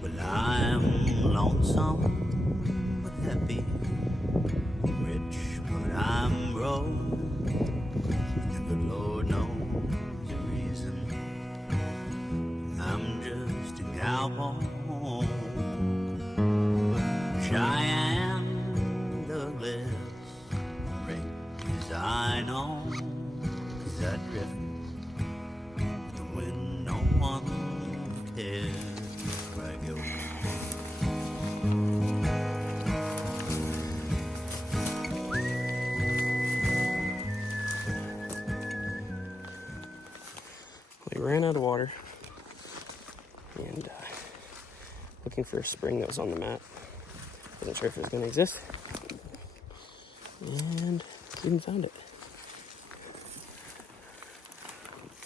Well, I'm lonesome but happy, rich but I'm broke, and the good Lord knows the reason. I'm just a cowboy, Cheyenne, Douglas, great as I know, 'cause I drift the wind, no one cares where I go. We ran out of water and looking for a spring that was on the map. Wasn't sure if it was going to exist, and even found it.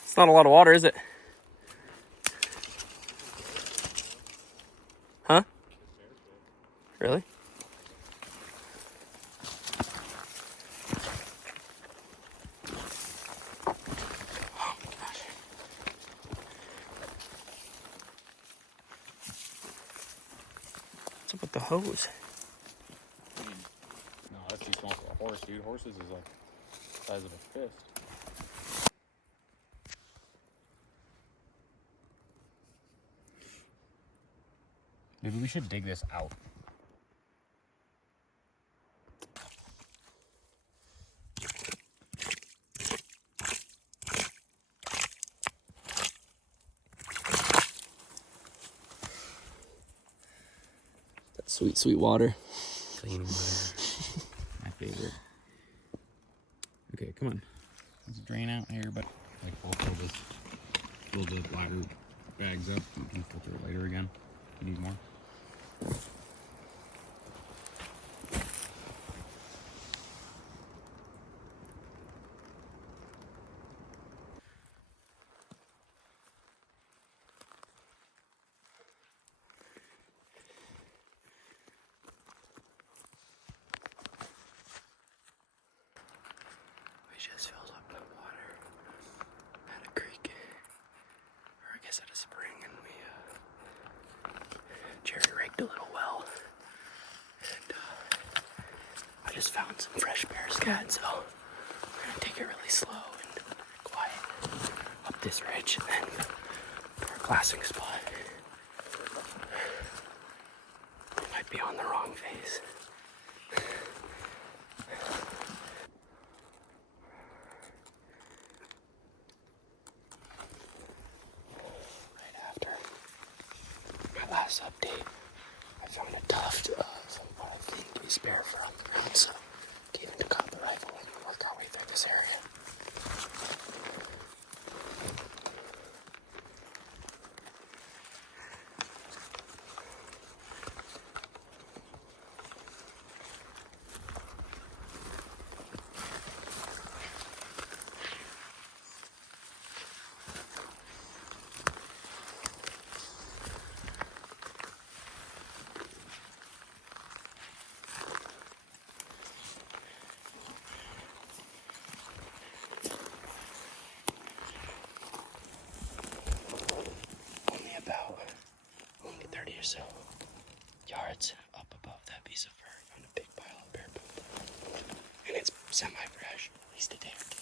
It's not a lot of water, is it? Huh? Really? Oh my gosh. What's up with the hose? No, that's too small for a horse, dude. Horses is like the size of a fist. Maybe we should dig this out. That sweet, sweet water. Clean water. My favorite. Okay, come on. Let's drain out here, but like we'll fill the bladder bags up. You can filter it later again. You need more. We just filled up the water at a creek, or I guess at a spring, and we jerry-rigged a little well, and I just found some fresh bear scat, so we're gonna take it really slow and quiet up this ridge, and then to our glassing spot. We might be on the wrong face. Last update, I found a tuft of what I think is bear fur on the ground, so get into cock the rifle and work our way through this area. Only 30 or so yards up above that piece of fur, found a big pile of bear poop. And it's semi-fresh, at least a day or two.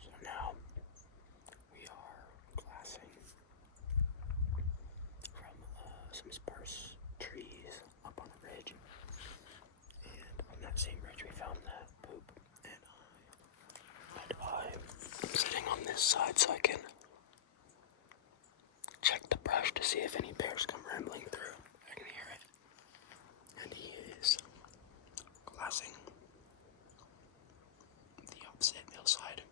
So now we are glassing from some sparse trees up on a ridge. And on that same ridge we found that poop. And I'm sitting on this side so I can check the brush to see if any bears come rambling through. I can hear it. And he is glassing the opposite hillside.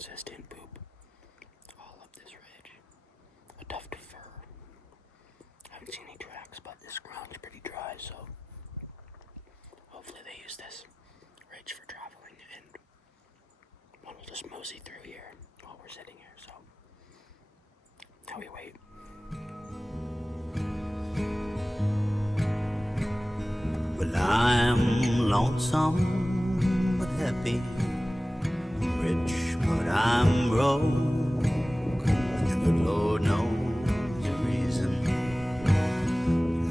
consistent poop all up this ridge. A tuft of fur. I haven't seen any tracks, but this ground's pretty dry, so hopefully they use this ridge for traveling, and one will just mosey through here while we're sitting here, so now we wait. Well, I'm lonesome but happy, rich but I'm broke, but the good Lord knows the reason.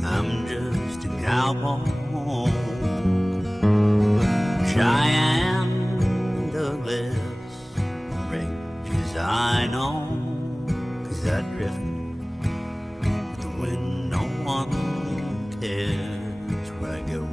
I'm just a cowboy, Cheyenne, Douglas, ranges I know, 'cause I drift with the wind, no one cares where I go.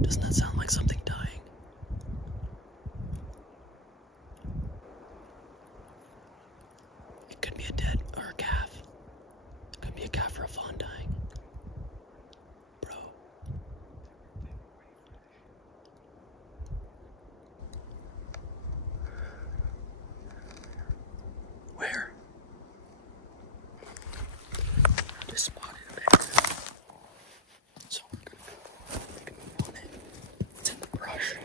Doesn't that sound like something dying? It could be a dead or a calf. It could be a calf or a fawn dying. Bro. Where? Just spotted a bear. So we're gonna make a move on it. It's in the brush.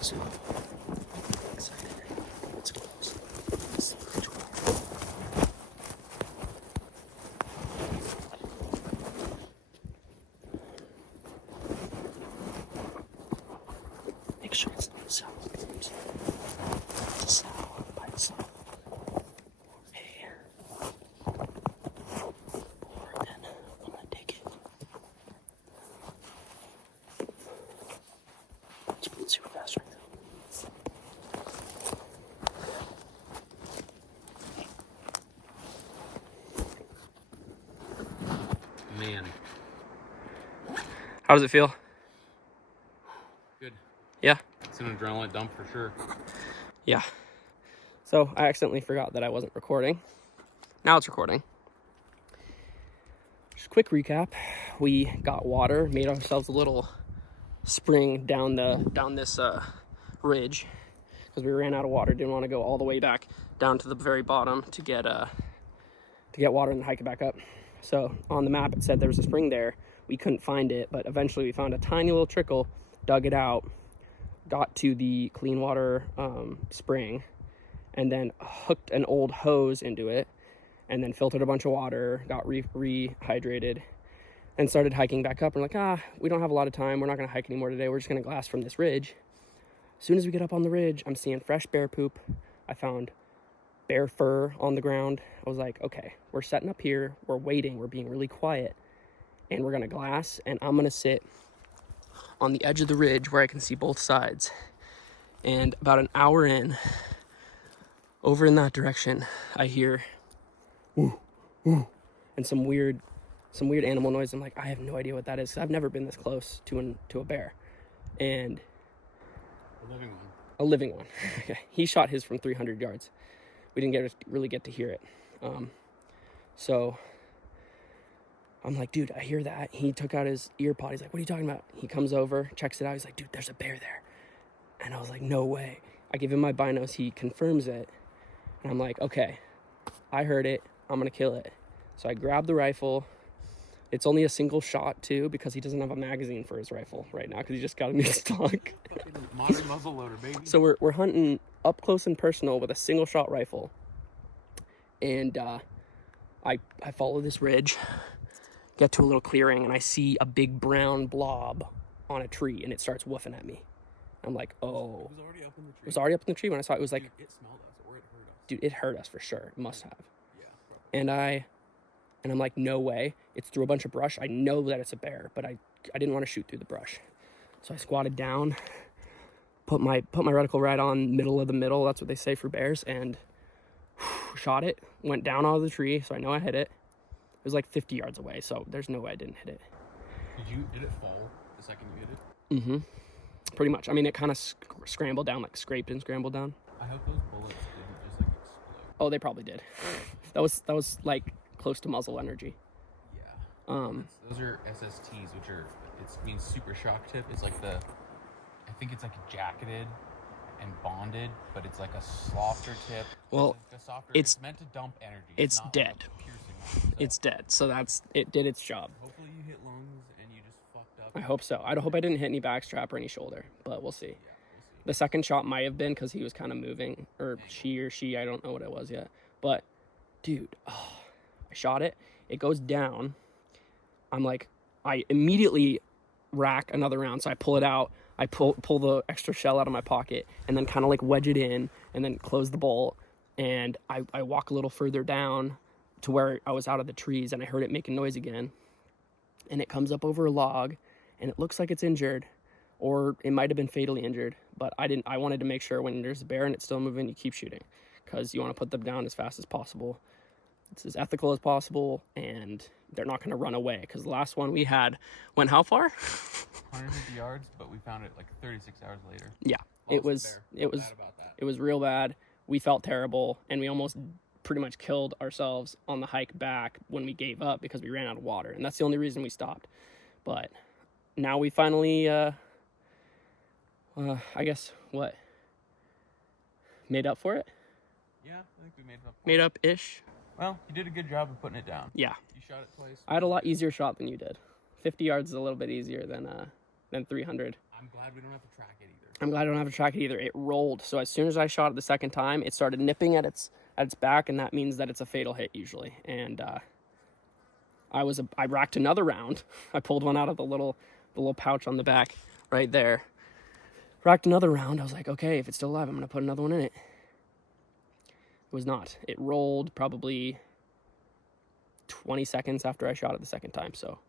So I'm excited. It's close. It's the bridge wall. Make sure it's not sour booms. It's sour by itself. Hey. Or then I'm gonna take it. It's moving super fast right now. Man, How does it feel? good. Yeah? It's an adrenaline dump for sure. Yeah. So I accidentally forgot that I wasn't recording. Now it's recording. Just a quick recap. We got water, made ourselves a little spring down this ridge because we ran out of water. Didn't want to go all the way back down to the very bottom to get water and hike it back up. So on the map it said there was a spring there. We couldn't find it, but eventually we found a tiny little trickle, dug it out, got to the clean water spring, and then hooked an old hose into it, and then filtered a bunch of water, got rehydrated, and started hiking back up. We're like, we don't have a lot of time. We're not going to hike anymore today. We're just going to glass from this ridge. As soon as we get up on the ridge, I'm seeing fresh bear poop. I found bear fur on the ground. I was like, okay, we're setting up here. We're waiting. We're being really quiet. And we're going to glass, and I'm going to sit on the edge of the ridge where I can see both sides. And about an hour in, over in that direction, I hear woo, woo, and some weird animal noise. I'm like, I have no idea what that is, 'cause I've never been this close to a bear. And A living one. Okay. He shot his from 300 yards. We didn't really get to hear it. So I'm like, dude, I hear that. He took out his ear pod. He's like, what are you talking about? He comes over, checks it out. He's like, dude, there's a bear there. And I was like, no way. I give him my binos. He confirms it. And I'm like, okay, I heard it. I'm going to kill it. So I grab the rifle. It's only a single shot, too, because he doesn't have a magazine for his rifle right now because he just got a new stock. Modern muzzle loader, baby. So we're hunting up close and personal with a single shot rifle. And I follow this ridge, get to a little clearing, and I see a big brown blob on a tree, and it starts woofing at me. I'm like, oh. It was already up in the tree. It was already up in the tree when I saw it. It was like, Dude, it smelled us, or it hurt us. dude, it hurt us for sure. It must have. Yeah, probably. And I'm like, no way. It's through a bunch of brush. I know that it's a bear, but I didn't want to shoot through the brush. So I squatted down, put my reticle right on middle of the middle. That's what they say for bears, and shot it. Went down out of the tree, so I know I hit it. It was like 50 yards away, so there's no way I didn't hit it. Did it fall the second you hit it? Mm-hmm. Pretty much. I mean, it kind of scrambled down, like scraped and scrambled down. I hope those bullets didn't just like explode. Oh, they probably did. That was like close to muzzle energy. Yeah. Those are SSTs, which are, it means super shock tip. It's like I think it's like jacketed and bonded, but it's like a softer tip. Well, it's meant to dump energy. It's not dead. Like a piercing one, so. It's dead. So it did its job. Hopefully you hit lungs and you just fucked up. I hope so. I hope I didn't hit any backstrap or any shoulder, but we'll see. Yeah, we'll see. The second shot might have been because he was kind of moving, or she, I don't know what it was yet. But, dude, I shot it. It goes down. I'm like, I immediately rack another round, so I pull it out. I pull the extra shell out of my pocket and then kind of like wedge it in and then close the bolt. And I walk a little further down to where I was out of the trees, and I heard it making noise again. And it comes up over a log, and it looks like it's injured, or it might have been fatally injured. But I wanted to make sure when there's a bear and it's still moving, you keep shooting, because you want to put them down as fast as possible. It's as ethical as possible, and they're not going to run away. Because the last one we had went how far? 150 yards, but we found it like 36 hours later. Yeah, it was real bad. We felt terrible, and we almost pretty much killed ourselves on the hike back when we gave up because we ran out of water, and that's the only reason we stopped. But now we finally, I guess, made up for it? Yeah, I think we made up. Made up-ish. Well, you did a good job of putting it down. Yeah. You shot it twice. I had a lot easier shot than you did. 50 yards is a little bit easier than 300. I'm glad we don't have to track it either. I'm glad I don't have to track it either. It rolled. So as soon as I shot it the second time, it started nipping at its back, and that means that it's a fatal hit usually. And I racked another round. I pulled one out of the little pouch on the back right there. Racked another round. I was like, okay, if it's still alive, I'm going to put another one in it. It was not. It rolled probably 20 seconds after I shot it the second time, so.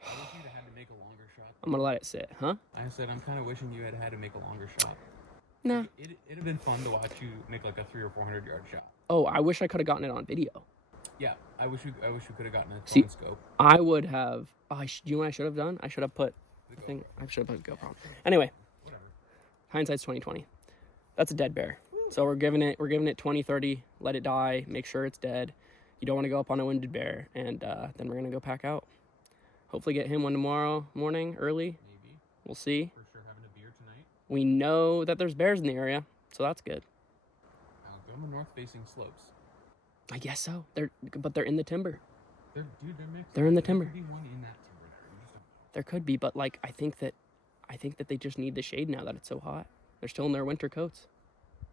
I wish you'd had to make a longer shot. I'm going to let it sit, huh? I said, I'm kind of wishing you had to make a longer shot. Nah. It'd have been fun to watch you make like a 300 or 400 yard shot. Oh, I wish I could have gotten it on video. Yeah, I wish we could have gotten a See, phone scope. I would have. Do you know what I should have done? I should have put. I should have put a GoPro on. Anyway, Whatever. hindsight's 20/20. That's a dead bear. So we're giving it 20-30. Let it die. Make sure it's dead. You don't want to go up on a wounded bear, and then we're gonna go pack out. Hopefully get him one tomorrow morning early. Maybe. We'll see. For sure, having a beer tonight. We know that there's bears in the area, so that's good. I'll go on the north-facing slopes. I guess so. But they're in the timber. They're mixed. They're in the timber. There could be one in that timber there. You just don't know. There could be, but like I think that they just need the shade now that it's so hot. They're still in their winter coats.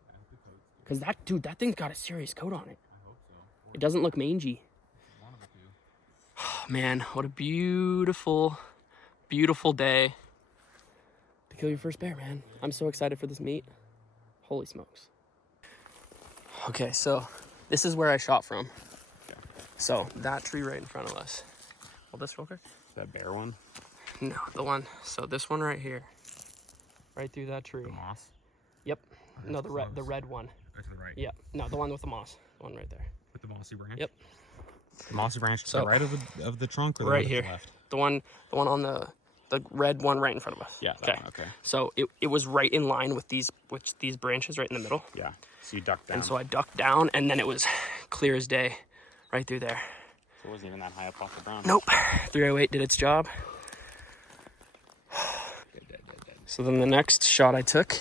I hope the coats do. Cause that thing's got a serious coat on it. I hope so. It doesn't look mangy. One of the two. Oh, man, what a beautiful, beautiful day to kill your first bear, man. I'm so excited for this meet. Holy smokes. Okay, so this is where I shot from. So that tree right in front of us. Hold this real quick. That bear one? No, the one. So this one right here, right through that tree. The moss? Yep. Okay, No, so the red one. Right to the right. Yep. No, the one with the moss. The one right there. With the mossy branch? Yep. The mossy branch to So- the right of the trunk or the Right one to here. the left? The one on the red one right in front of us. Yeah, that one, okay. So it was right in line with these branches right in the middle. Yeah. So you ducked down. And so I ducked down, and then it was clear as day right through there. So it wasn't even that high up off the ground. Nope. 308 did its job. Dead. So then the next shot I took,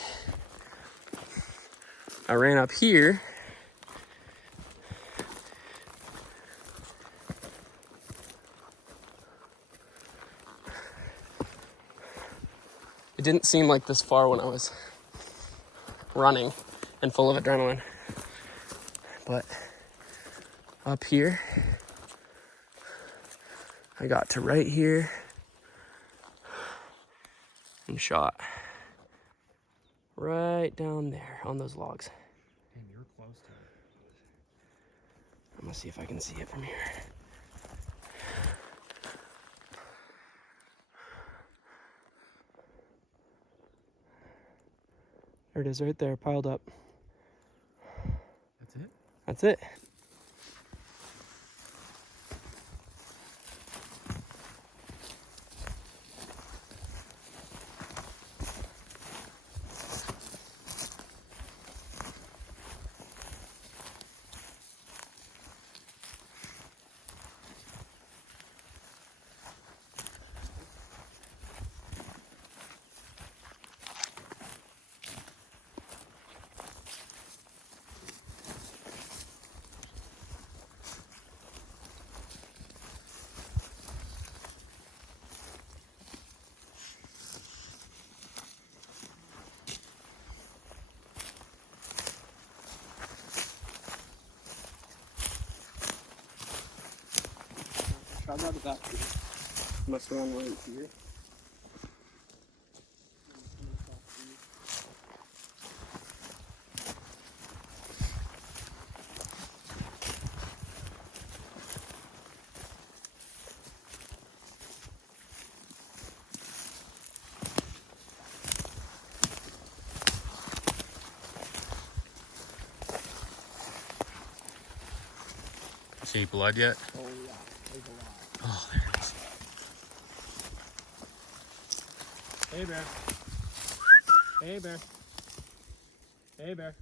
I ran up here. It didn't seem like this far when I was running and full of adrenaline. But up here, I got to right here and shot right down there on those logs. Damn, you were close to it. I'm gonna see if I can see it from here. There it is, right there, piled up. That's it? That's it. Try that with that. Must run right here. See blood yet? Oh yeah, there's a lot. Oh, there it is. Hey bear. Hey bear. Hey bear.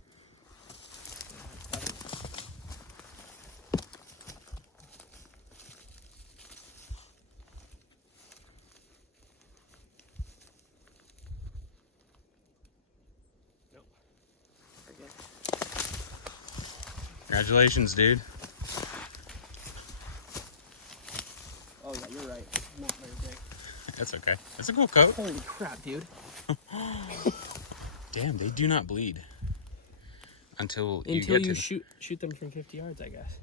Nope. Okay. Congratulations, dude. Oh yeah, you're right. Not very big. That's okay. That's a cool coat. Holy crap, dude. Damn, they do not bleed until you get to. shoot them from 50 yards, I guess.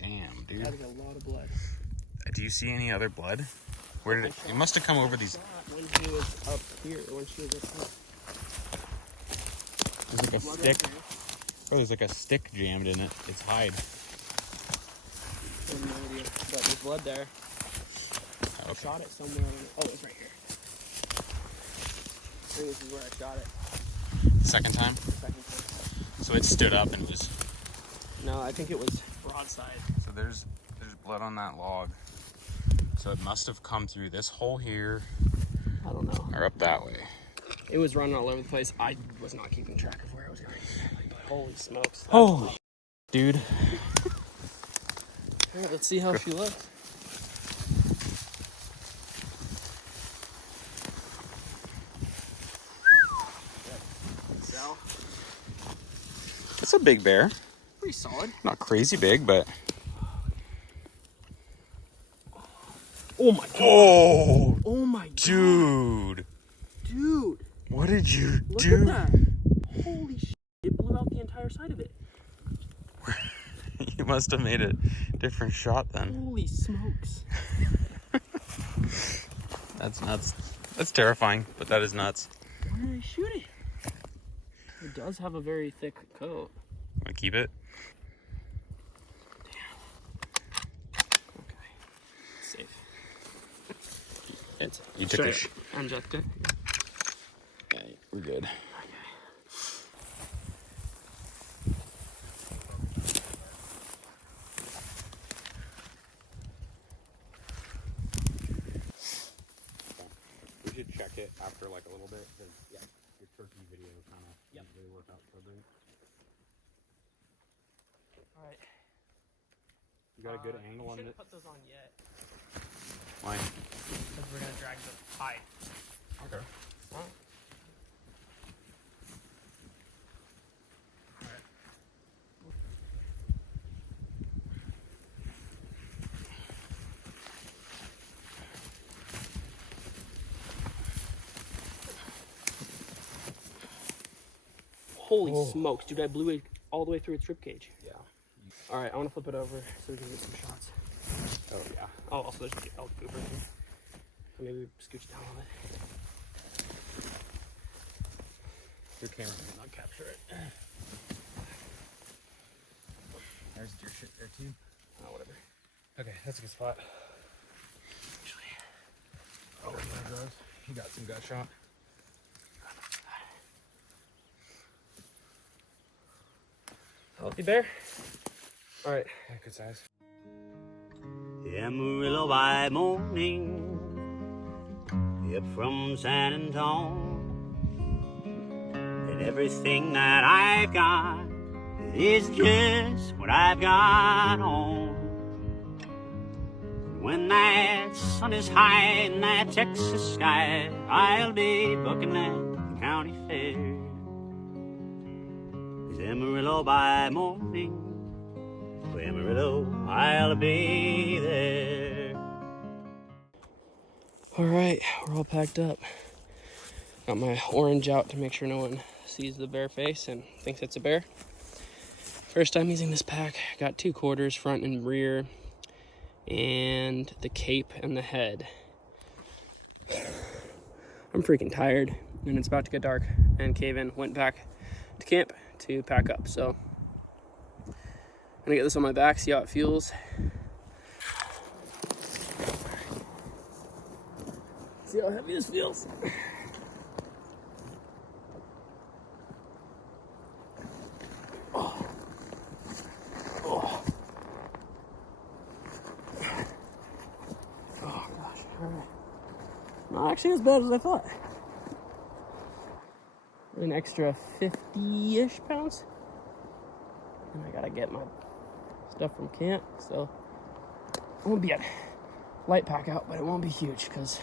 Damn, dude. Gotta get a lot of blood. Do you see any other blood? Where did it? It must have come over these. When he was up here, when she was up here. There's like a Blood stick. right there. Oh, there's like a stick jammed in it. It's hide. I have no idea. But there's blood there. I Okay. shot it somewhere. Oh, it's right here. I think this is where I shot it. Second time. The second time. So it stood up and it was. No, I think it was broadside. So there's blood on that log. So it must have come through this hole here I don't know. or up that way. It was running all over the place. I was not keeping track of where I was going. But holy smokes. Holy dude. All right, let's see how she looks. So, It's a big bear. pretty solid. Not crazy big, but. Oh my god. Oh, Oh my god. dude. Dude. What did you Look do? at that. Holy shit. It blew out the entire side of it. You must have made a different shot then. Holy smokes. That's nuts. That's terrifying, but that is nuts. Where did I shoot it? It does have a very thick coat. Want to keep it? Okay. Safe. You took a Unjacked it. Okay, we're good. We should check it after like a little bit because your turkey video kind of didn't really work out so great. Alright. You got a good angle on it? Shouldn't put those on yet. Why? Because we're going to drag the hide. Okay. Huh? Holy smokes, dude, I blew it all the way through its ribcage. Yeah. Alright, I want to flip it over so we can get some shots. Oh yeah. Oh, also there's elk poop right here. So maybe we scooch down a little bit. Your camera might not capture it. There's your shit there too. Oh, whatever. Okay, that's a good spot. Oh, there it goes. You got some gut shot. Healthy bear? All right. Yeah, good size. Amarillo by morning, up from San Antonio, and everything that I've got is just what I've got on. When that sun is high in that Texas sky, I'll be booking at the county fair. 'Cause Amarillo by morning, to Amarillo I'll be there. All right, we're all packed up. Got my orange out to make sure no one sees the bear face and thinks it's a bear. First time using this pack. Got 2 quarters, front and rear, and the cape and the head. I'm freaking tired, and it's about to get dark, and Kavan went back to camp to pack up, so I'm gonna get this on my back, see how it feels. See how heavy this feels. Not actually as bad as I thought. An extra 50-ish pounds. And I gotta get my stuff from camp, so it won't be a light pack out, but it won't be huge because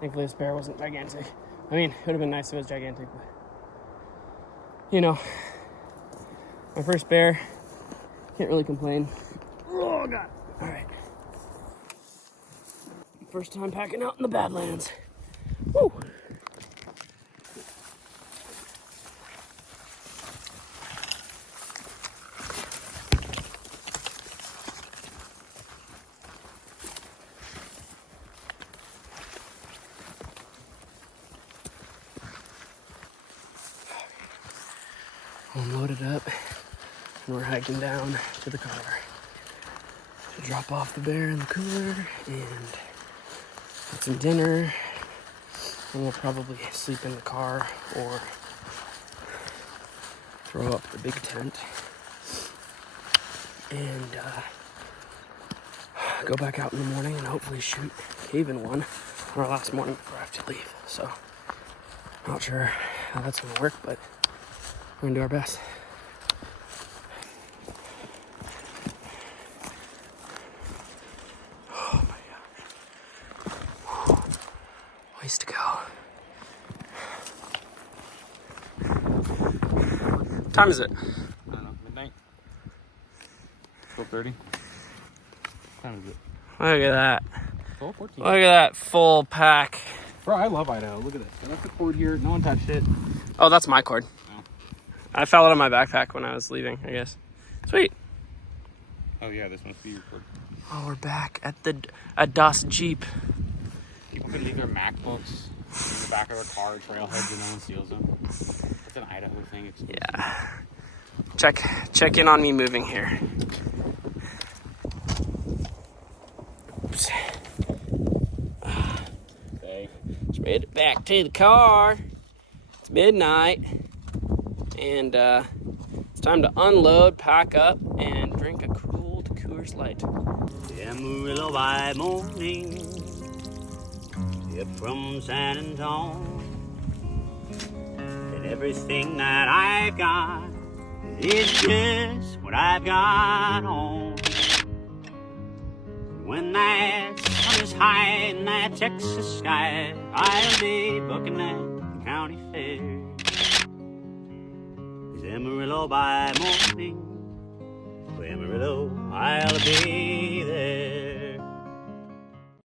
thankfully this bear wasn't gigantic. I mean, it would have been nice if it was gigantic, but you know, my first bear, can't really complain. Oh God! All right. First time packing out in the Badlands. Woo! I'm loaded up and we're hiking down to the car to drop off the bear in the cooler and get some dinner. And we'll probably sleep in the car or throw up the big tent and go back out in the morning and hopefully shoot Kavan one on our last morning before I have to leave. So, not sure how that's gonna work, but we're gonna do our best. Oh my gosh. Ways to go. What time is it? I don't know, midnight? 12:30? What time is it? Look at that. 12:14. Look at that full pack. Bro, I love Idaho. Look at this. I left the cord here. No one touched it. Oh, that's my cord. Oh. I fell out of my backpack when I was leaving, I guess. Sweet. Oh yeah, this must be your cord. Oh, we're back at the Das Jeep. People could leave their MacBooks in the back of their car, trailheads, and no one steals them. It's an Idaho thing. Yeah. Check in on me moving here. Oops. Okay. Just made it back to the car. It's midnight. And it's time to unload, pack up, and drink a cooled Coors Light. Amarillo by morning, up from San Antonio, and everything that I've got is just what I've got on. When that sun is high in that Texas sky, I'll be booking at the county fair. 'Cause Amarillo by morning, to Amarillo I'll be there.